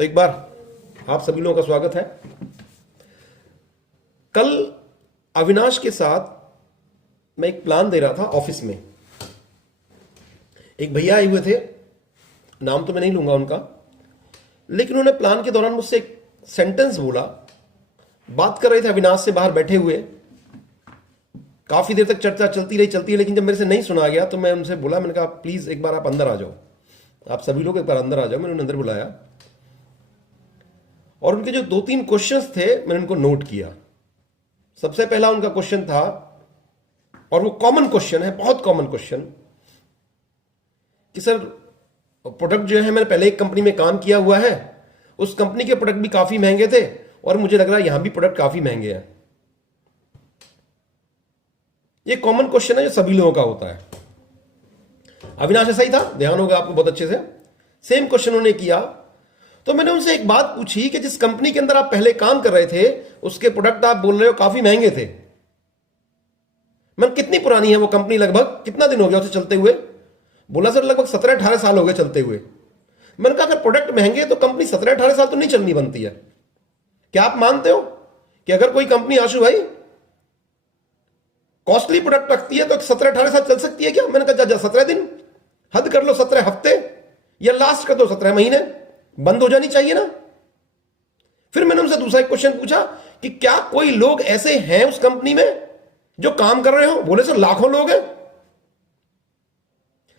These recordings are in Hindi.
तो एक बार आप सभी लोगों का स्वागत है। कल अविनाश के साथ मैं एक प्लान दे रहा था ऑफिस में। एक भैया आए हुए थे, नाम तो मैं नहीं लूंगा उनका, लेकिन उन्होंने प्लान के दौरान मुझसे एक सेंटेंस बोला। बात कर रहे थे अविनाश से बाहर बैठे हुए, काफी देर तक चर्चा चलती रही, लेकिन जब मेरे से नहीं सुना गया तो मैं उनसे बोला, मैंने कहा प्लीज एक बार आप अंदर आ जाओ, आप सभी लोग एक बार अंदर आ जाओ। मैंने उन्हें अंदर बुलाया और उनके जो 2-3 क्वेश्चंस थे मैंने उनको नोट किया। सबसे पहला उनका क्वेश्चन था, और वो कॉमन क्वेश्चन है, बहुत कॉमन क्वेश्चन, कि सर प्रोडक्ट जो है, मैंने पहले एक कंपनी में काम किया हुआ है, उस कंपनी के प्रोडक्ट भी काफी महंगे थे और मुझे लग रहा है यहां भी प्रोडक्ट काफी महंगे हैं। ये कॉमन क्वेश्चन है जो सभी लोगों का होता है। अविनाश ऐसा ही था, ध्यान होगा आपको बहुत अच्छे से। सेम क्वेश्चन उन्होंने किया। तो मैंने उनसे एक बात पूछी कि जिस कंपनी के अंदर आप पहले काम कर रहे थे, उसके प्रोडक्ट आप बोल रहे हो काफी महंगे थे। मैं कितनी पुरानी है वो कंपनी, लगभग कितना दिन हो गया उसे चलते हुए? बोला सर लगभग 17-18 साल हो गए चलते हुए। मैंने कहा अगर प्रोडक्ट महंगे तो कंपनी 17-18 साल तो नहीं चलनी बनती है। क्या आप मानते हो कि अगर कोई कंपनी, आशु भाई, कॉस्टली प्रोडक्ट रखती है तो 17-18 साल चल सकती है क्या? मैंने कहा जा 17 दिन, हद कर लो 17 हफ्ते, या लास्ट कर दो 17 महीने, बंद हो जानी चाहिए ना। फिर मैंने उनसे दूसरा एक क्वेश्चन पूछा कि क्या कोई लोग ऐसे हैं उस कंपनी में जो काम कर रहे हो? बोले सर लाखों लोग हैं।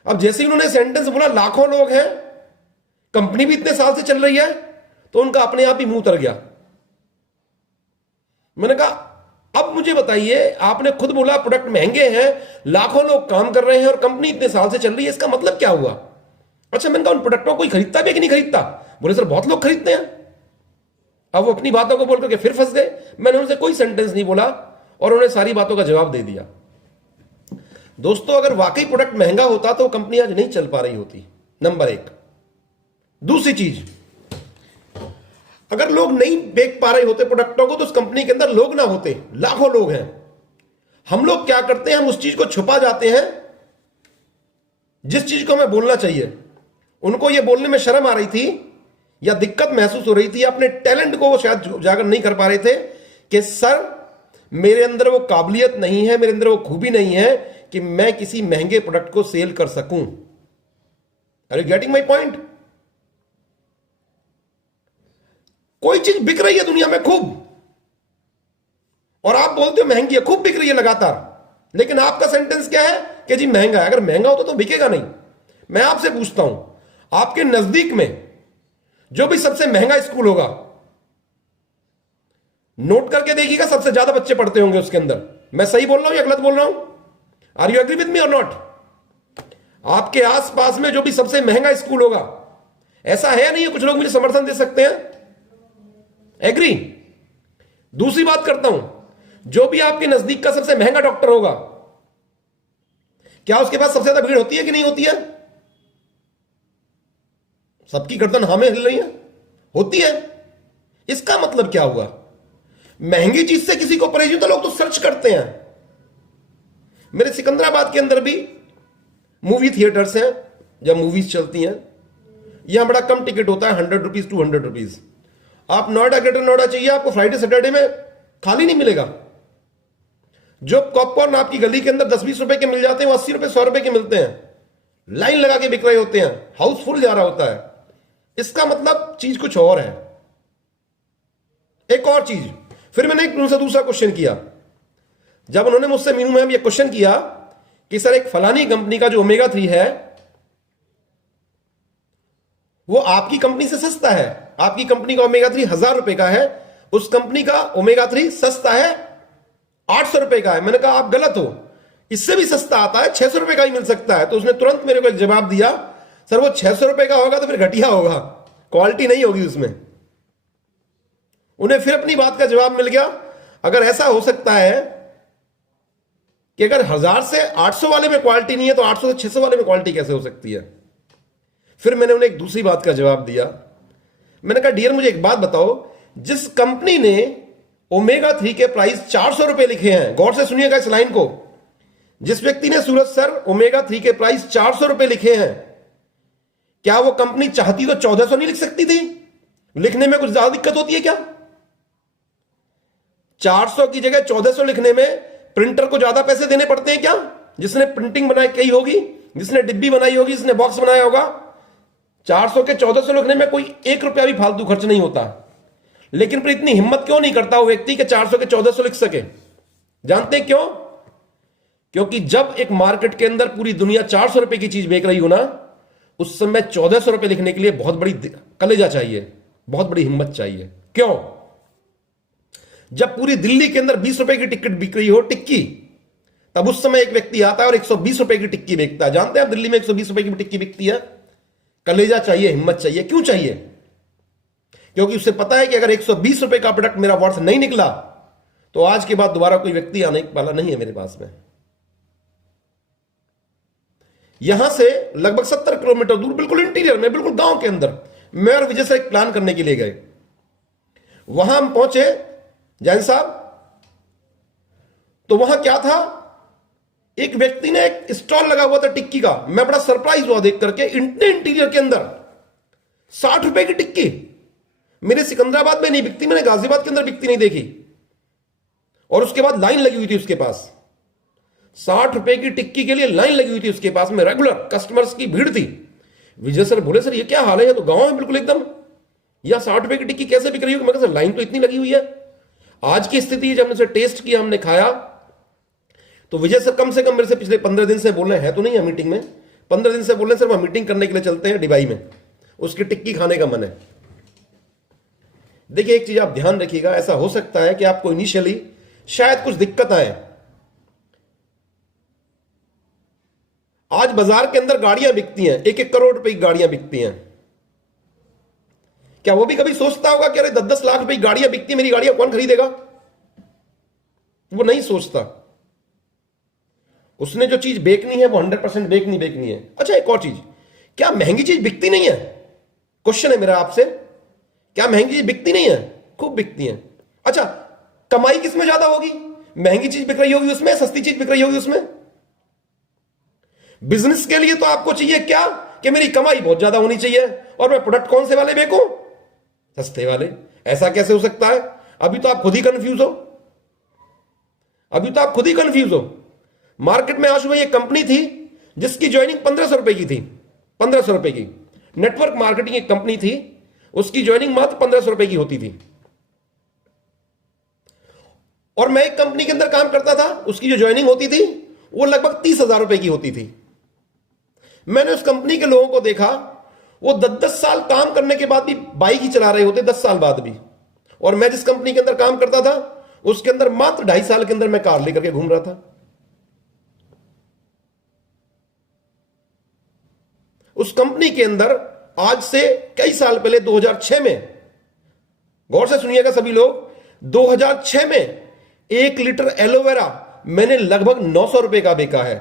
अब जैसे ही उन्होंने सेंटेंस बोला लाखों लोग हैं, कंपनी भी इतने साल से चल रही है, तो उनका अपने आप ही मुंह उतर गया। मैंने कहा अब मुझे बताइए, आपने खुद बोला प्रोडक्ट महंगे हैं, लाखों लोग काम कर रहे हैं और कंपनी इतने साल से चल रही है, इसका मतलब क्या हुआ? अच्छा, मैंने कहा उन प्रोडक्टों को कोई खरीदता भी कि नहीं खरीदता? बोले सर बहुत लोग खरीदते हैं। अब वो अपनी बातों को बोल करके फिर फंस गए। मैंने उनसे कोई सेंटेंस नहीं बोला और उन्हें सारी बातों का जवाब दे दिया। दोस्तों, अगर वाकई प्रोडक्ट महंगा होता तो कंपनी आज नहीं चल पा रही होती, नंबर 1। दूसरी चीज, अगर लोग नहीं बेच पा रहे होते प्रोडक्टों को तो उस कंपनी के अंदर लोग ना होते, लाखों लोग हैं। हम लोग क्या करते हैं, हम उस चीज को छुपा जाते हैं जिस चीज को हमें बोलना चाहिए। उनको यह बोलने में शर्म आ रही थी या दिक्कत महसूस हो रही थी, अपने टैलेंट को वो शायद उजागर नहीं कर पा रहे थे कि सर मेरे अंदर वो काबिलियत नहीं है, मेरे अंदर वो खूबी नहीं है कि मैं किसी महंगे प्रोडक्ट को सेल कर सकूं। Are you getting my point? कोई चीज बिक रही है दुनिया में खूब, और आप बोलते हो महंगी है, खूब बिक रही है लगातार, लेकिन आपका सेंटेंस क्या है कि जी महंगा है। अगर महंगा होता तो बिकेगा नहीं। मैं आपसे पूछता हूं, आपके नजदीक में जो भी सबसे महंगा स्कूल होगा, नोट करके देखिएगा सबसे ज्यादा बच्चे पढ़ते होंगे उसके अंदर। मैं सही बोल रहा हूं या गलत बोल रहा हूं? Are you agree with me और नॉट? आपके आसपास में जो भी सबसे महंगा स्कूल होगा, ऐसा है या नहीं है? कुछ लोग मुझे समर्थन दे सकते हैं। एग्री? दूसरी बात करता हूं, जो भी आपके नजदीक का सबसे महंगा डॉक्टर होगा, क्या उसके पास सबसे ज्यादा भीड़ होती है कि नहीं होती है? सबकी गर्दन हां में हिल रही है, होती है। इसका मतलब क्या हुआ? महंगी चीज से किसी को परहेज होता, लोग तो सर्च करते हैं। मेरे सिकंदराबाद के अंदर भी मूवी थिएटर्स हैं, जब मूवीज चलती हैं, यहां बड़ा कम टिकट होता है, 100 रुपीज 200 रुपीज। आप नोएडा, ग्रेटर नोएडा चाहिए, आपको फ्राइडे सैटरडे में खाली नहीं मिलेगा। जो पॉपकॉर्न आपकी गली के अंदर 10-20 रुपए के मिल जाते हैं, वो 80 रुपए 100 रुपए के मिलते हैं, लाइन लगा के बिक रहे होते हैं, हाउसफुल जा रहा होता है। इसका मतलब चीज कुछ और है। एक और चीज, फिर मैंने उनसे दूसरा क्वेश्चन किया। जब उन्होंने मुझसे मीनू मैम ये क्वेश्चन किया कि सर एक फलानी कंपनी का जो ओमेगा 3 है वो आपकी कंपनी से सस्ता है, आपकी कंपनी का ओमेगा 3 1000 रुपए का है, उस कंपनी का ओमेगा 3 सस्ता है 800 रुपए का है। मैंने कहा आप गलत हो, इससे भी सस्ता आता है, 600 रुपए का ही मिल सकता है। तो उसने तुरंत मेरे को एक जवाब दिया, सर वो 600 रुपए का होगा तो फिर घटिया होगा, क्वालिटी नहीं होगी उसमें। उन्हें फिर अपनी बात का जवाब मिल गया। अगर ऐसा हो सकता है कि अगर 1000 से 800 वाले में क्वालिटी नहीं है तो 800 से 600 वाले में क्वालिटी कैसे हो सकती है? फिर मैंने उन्हें एक दूसरी बात का जवाब दिया। मैंने कहा डियर मुझे एक बात बताओ, जिस कंपनी ने ओमेगा 3 के प्राइस 400 रुपए लिखे हैं, गौर से सुनिएगा इस लाइन को, जिस व्यक्ति ने सूरज सर ओमेगा 3 के प्राइस 400 रुपए लिखे हैं, क्या वो कंपनी चाहती तो 1400 नहीं लिख सकती थी? लिखने में कुछ ज्यादा दिक्कत होती है क्या? 400 की जगह 1400 लिखने में प्रिंटर को ज्यादा पैसे देने पड़ते हैं क्या? जिसने प्रिंटिंग बनाई की होगी, जिसने डिब्बी बनाई होगी, जिसने बॉक्स बनाया होगा, 400 के 1400 लिखने में कोई 1 रुपया भी फालतू खर्च नहीं होता। लेकिन फिर इतनी हिम्मत क्यों नहीं करता वो व्यक्ति कि 400 के 1400 लिख सके? जानते हैं क्यों? क्योंकि जब एक मार्केट के अंदर पूरी दुनिया 400 रुपए की चीज बेच रही हो ना, उस समय 1400 रुपए लिखने के लिए बहुत बड़ी कलेजा चाहिए, बहुत बड़ी हिम्मत चाहिए। क्यों? जब पूरी दिल्ली के अंदर 20 रुपए की टिकट बिक रही हो, टिक्की, तब उस समय एक व्यक्ति आता है और 120 रुपए की टिक्की बेचता है। जानते हैं आप दिल्ली में 120 रुपए की टिक्की बिकती है? कलेजा चाहिए, हिम्मत चाहिए। क्यों चाहिए? क्योंकि उसे पता है कि अगर 120 रुपए का प्रोडक्ट मेरा वर्थ नहीं निकला तो आज के बाद दोबारा कोई व्यक्ति आने वाला नहीं है मेरे पास में। यहां से लगभग 70 किलोमीटर दूर, बिल्कुल इंटीरियर में, बिल्कुल गांव के अंदर, मैं और विजय से एक प्लान करने के लिए गए। वहां हम पहुंचे जैन साहब, तो वहां क्या था, एक व्यक्ति ने एक स्टॉल लगा हुआ था टिक्की का। मैं बड़ा सरप्राइज हुआ देख करके, इंटीरियर के अंदर 60 रुपए की टिक्की। मेरे सिकंदराबाद में नहीं बिकती, मैंने गाजियाबाद के अंदर बिकती नहीं देखी। और उसके बाद लाइन लगी हुई थी उसके पास, 60 रुपए की टिक्की के लिए लाइन लगी हुई थी उसके पास में, रेगुलर कस्टमर्स की भीड़ थी। विजय सर बोले, सर ये क्या हाल है, ये तो गांव है बिल्कुल एकदम, या 60 रुपए की टिक्की कैसे बिक रही होगी? मैं कहा सर लाइन तो इतनी लगी हुई है। आज की स्थिति जब हमने टेस्ट किया, हमने खाया, तो विजय सर कम से कम मेरे से पिछले 15 दिन से बोल रहे हैं, तो नहीं है मीटिंग में, 15 दिन से बोल रहे हैं सर वहां मीटिंग करने के लिए चलते हैं डिबाई में, उसकी टिक्की खाने का मन है। देखिए एक चीज आप ध्यान रखिएगा, ऐसा हो सकता है कि आपको इनिशियली शायद कुछ दिक्कत आए। आज बाजार के अंदर गाड़ियां बिकती हैं, 1-1 करोड़ रुपए की गाड़ियां बिकती हैं। क्या वो भी कभी सोचता होगा कि अरे 10-10 लाख रुपए की गाड़ियां बिकती, मेरी गाड़ियां कौन खरीदेगा? वो नहीं सोचता। उसने जो चीज बेचनी है वो 100% बेचनी है। अच्छा एक और चीज, क्या महंगी चीज बिकती नहीं है? क्वेश्चन है मेरा आपसे, क्या महंगी चीज बिकती नहीं है? खूब बिकती है। अच्छा कमाई किसमें ज्यादा होगी? महंगी चीज बिक रही होगी उसमें, सस्ती चीज बिक रही होगी उसमें? बिजनेस के लिए तो आपको चाहिए क्या, कि मेरी कमाई बहुत ज्यादा होनी चाहिए, और मैं प्रोडक्ट कौन से वाले बेचूं? सस्ते वाले। ऐसा कैसे हो सकता है? अभी तो आप खुद ही कंफ्यूज हो, मार्केट में आज सुबह एक कंपनी थी जिसकी ज्वाइनिंग 1500 रुपए की थी, 1500 रुपए की। नेटवर्क मार्केटिंग एक कंपनी थी, उसकी ज्वाइनिंग मात्र 1500 रुपए की होती थी। और मैं एक कंपनी के अंदर काम करता था, उसकी जो ज्वाइनिंग होती थी वो लगभग 30,000 रुपए की होती थी। मैंने उस कंपनी के लोगों को देखा, वो 10-10 साल काम करने के बाद भी बाइक ही चला रहे होते, 10 साल बाद भी। और मैं जिस कंपनी के अंदर काम करता था उसके अंदर मात्र 2.5 साल के अंदर मैं कार लेकर के घूम रहा था। उस कंपनी के अंदर आज से कई साल पहले 2006 में, गौर से सुनिएगा सभी लोग, 2006 में 1 लीटर एलोवेरा मैंने लगभग 900 रुपए का बेचा है।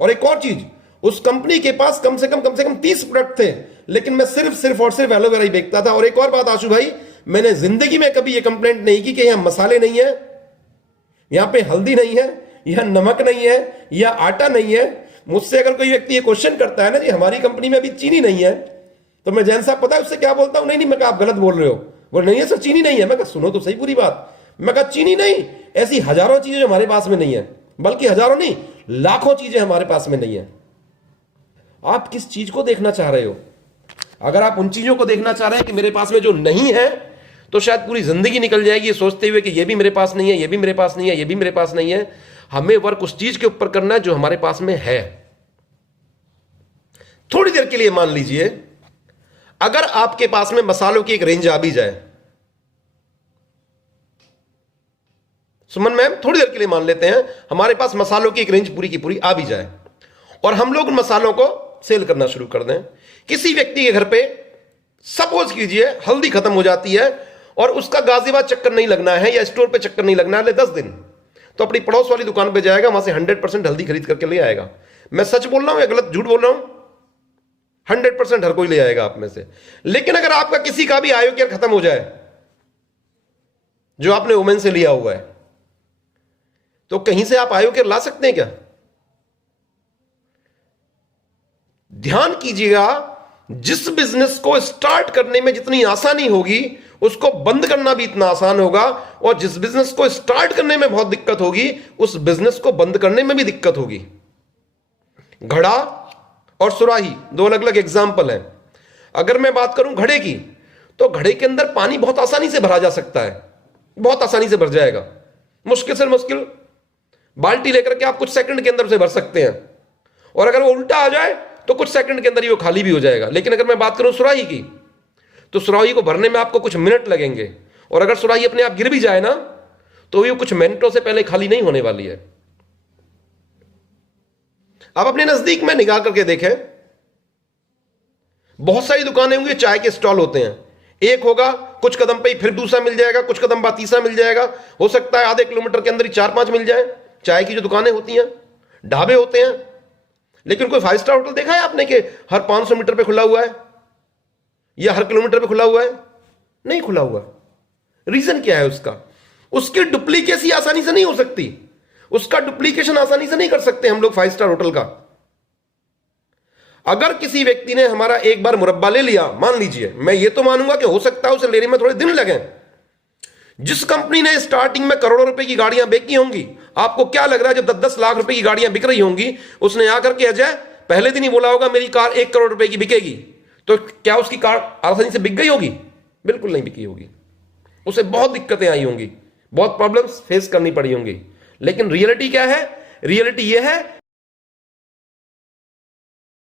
और एक और चीज, उस कंपनी के पास कम से कम 30 प्रोडक्ट थे, लेकिन मैं सिर्फ और सिर्फ एलोवेरा ही बेचता था। और एक और बात आशु भाई, मैंने जिंदगी में कभी यह कंप्लेंट नहीं की कि यहां मसाले नहीं है, यहां पे हल्दी नहीं है, यहां नमक नहीं है, या आटा नहीं है। मुझसे अगर कोई व्यक्ति ये क्वेश्चन करता है ना जी हमारी कंपनी में अभी चीनी नहीं है, तो मैं जैन साहब पता है उससे क्या बोलता हूं, नहीं मैं कहा आप गलत बोल रहे हो। बोले नहीं है सर चीनी नहीं है। मैं कहा सुनो तो सही पूरी बात। मैं कहा चीनी नहीं, ऐसी हजारों चीजें हमारे पास में नहीं है, बल्कि हजारों नहीं लाखों चीजें हमारे पास में नहीं है। आप किस चीज को देखना चाह रहे हो? अगर आप उन चीजों को देखना चाह रहे हैं कि मेरे पास में जो नहीं है, तो शायद पूरी जिंदगी निकल जाएगी ये सोचते हुए कि ये भी मेरे पास नहीं है, ये भी मेरे पास नहीं है, ये भी मेरे पास नहीं है। हमें वर्क उस चीज के ऊपर करना है जो हमारे पास में है। थोड़ी देर के लिए मान लीजिए अगर आपके पास में मसालों की एक रेंज आ भी जाए, सुमन मैम थोड़ी देर के लिए मान लेते हैं हमारे पास मसालों की एक रेंज पूरी की पूरी आ भी जाए, और हम लोग उन मसालों को सेल करना शुरू कर दें। किसी व्यक्ति के घर पे सपोज कीजिए हल्दी खत्म हो जाती है और उसका गाजियाबाद चक्कर नहीं लगना है या स्टोर पे चक्कर नहीं लगना है 10 दिन, तो अपनी पड़ोस वाली दुकान पे जाएगा, वहां से 100% हल्दी खरीद करके ले आएगा। मैं सच बोल रहा हूं या गलत झूठ बोल रहा हूं? 100% हर कोई ले आएगा आप में से। लेकिन अगर आपका किसी का भी आयो केयर खत्म हो जाए जो आपने वुमेन से लिया हुआ है, तो कहीं से आप आयो केयर ला सकते हैं क्या? ध्यान कीजिएगा, जिस बिजनेस को स्टार्ट करने में जितनी आसानी होगी उसको बंद करना भी इतना आसान होगा, और जिस बिजनेस को स्टार्ट करने में बहुत दिक्कत होगी उस बिजनेस को बंद करने में भी दिक्कत होगी। घड़ा और सुराही दो अलग अलग एग्जाम्पल हैं। अगर मैं बात करूं घड़े की, तो घड़े के अंदर पानी बहुत आसानी से भरा जा सकता है, बहुत आसानी से भर जाएगा। मुश्किल से मुश्किल बाल्टी लेकर के आप कुछ सेकंड के अंदर उसे भर सकते हैं, और अगर वो उल्टा आ जाए तो कुछ सेकंड के अंदर ही वो खाली भी हो जाएगा। लेकिन अगर मैं बात करूं सुराही की, तो सुराही को भरने में आपको कुछ मिनट लगेंगे, और अगर सुराही अपने आप गिर भी जाए ना तो ये कुछ मिनटों से पहले खाली नहीं होने वाली है। आप अपने नजदीक में निगाह करके देखें, बहुत सारी दुकानें होंगी, चाय के स्टॉल होते हैं। एक होगा, कुछ कदम पे ही फिर दूसरा मिल जाएगा, कुछ कदम बाद तीसरा मिल जाएगा, हो सकता है आधे किलोमीटर के अंदर ही 4-5 मिल जाए। चाय की जो दुकानें होती हैं, ढाबे होते हैं। लेकिन कोई 5 स्टार होटल देखा है आपने कि हर 500 मीटर पे खुला हुआ है या हर किलोमीटर पे खुला हुआ है? नहीं खुला हुआ। रीजन क्या है उसका? उसकी डुप्लीकेसी आसानी से नहीं हो सकती, उसका डुप्लीकेशन आसानी से नहीं कर सकते हम लोग 5 स्टार होटल का। अगर किसी व्यक्ति ने हमारा एक बार मुरब्बा ले लिया, मान लीजिए, मैं ये तो मानूंगा कि हो सकता है उसे लेने में थोड़े दिन लगे। जिस कंपनी ने स्टार्टिंग में करोड़ों रुपए की गाड़ियां बेची होंगी, आपको क्या लग रहा है जब 10-10 लाख रुपए की गाड़ियां बिक रही होंगी, उसने आकर के अजय पहले दिन ही बोला होगा मेरी कार 1 करोड़ रुपए की बिकेगी, तो क्या उसकी कार आसानी से बिक गई होगी? बिल्कुल नहीं बिकी होगी। उसे बहुत दिक्कतें आई होंगी, बहुत प्रॉब्लम्स फेस करनी पड़ी होंगी। लेकिन रियलिटी क्या है? रियलिटी यह है